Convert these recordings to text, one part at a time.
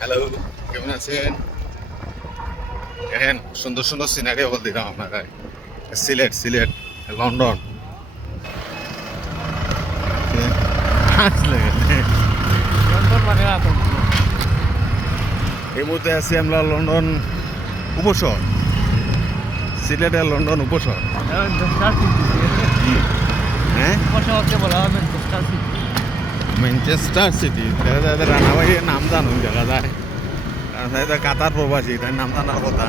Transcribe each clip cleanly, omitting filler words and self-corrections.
Hello, কেমন আছেন? দেখেন সুন্দর সুন্দর সিনারি বল দিলাম আপনারা। সিলেট সিলেট লন্ডন আসলে লন্ডন মানে আতঙ্ক। এই মুহূর্তে আছি আমরা লন্ডন উপশহর, সিলেটের লন্ডন উপশহর। ম্যানচেস্টার সিটি, হ্যাঁ, উপশহরকে বলা হয় ম্যানচেস্টার সিটি। ম্যানচেস্টার সিটি দেখা যায় রানাবাইয়ের নাম জানুন দেখা যায়, কারণ এটা কাতার প্রবাসী, তাই নাম জানার কথা।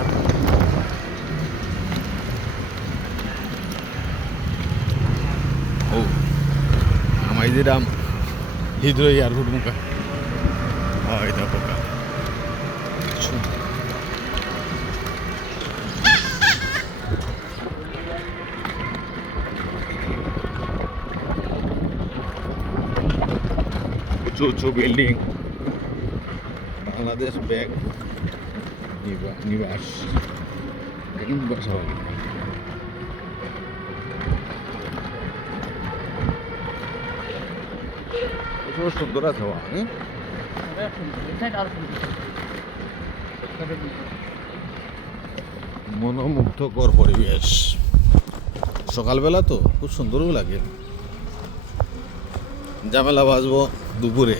ও আমার যেরাম হৃদয় এয়ারপোর্ট মুখা এটা পোকা উঁচু উঁচু বিল্ডিং। বাংলাদেশ ব্যাংক নিবাস নিবাস হবে। প্রচুর সুন্দর আছে হ্যাঁ, মনোমুগ্ধকর পরিবেশ। সকালবেলা তো খুব সুন্দরও লাগে। ঝামেলা বাজবো দুপুরে,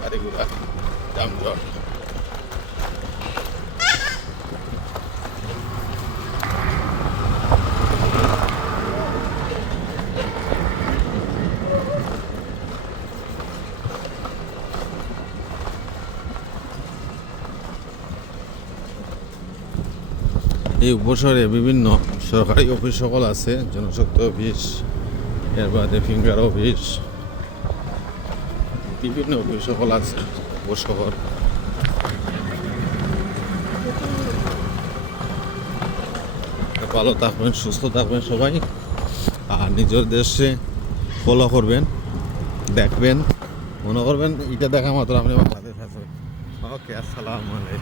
গাড়ি ঘোড়া যানজট। এই উপশহরে বিভিন্ন সরকারি অফিস সকল আছে, জনশক্তি অফিস, এর বাদে ফিঙ্গার অফিস, বিভিন্ন অফিস সকল আছে উপশহর। ভালো থাকবেন, সুস্থ থাকবেন সবাই, আর নিজের দেশে ফলো করবেন, দেখবেন, মনে করবেন এটা দেখা মাত্র আপনি বাংলাদেশ আছেন। ওকে, আসসালামু আলাইকুম।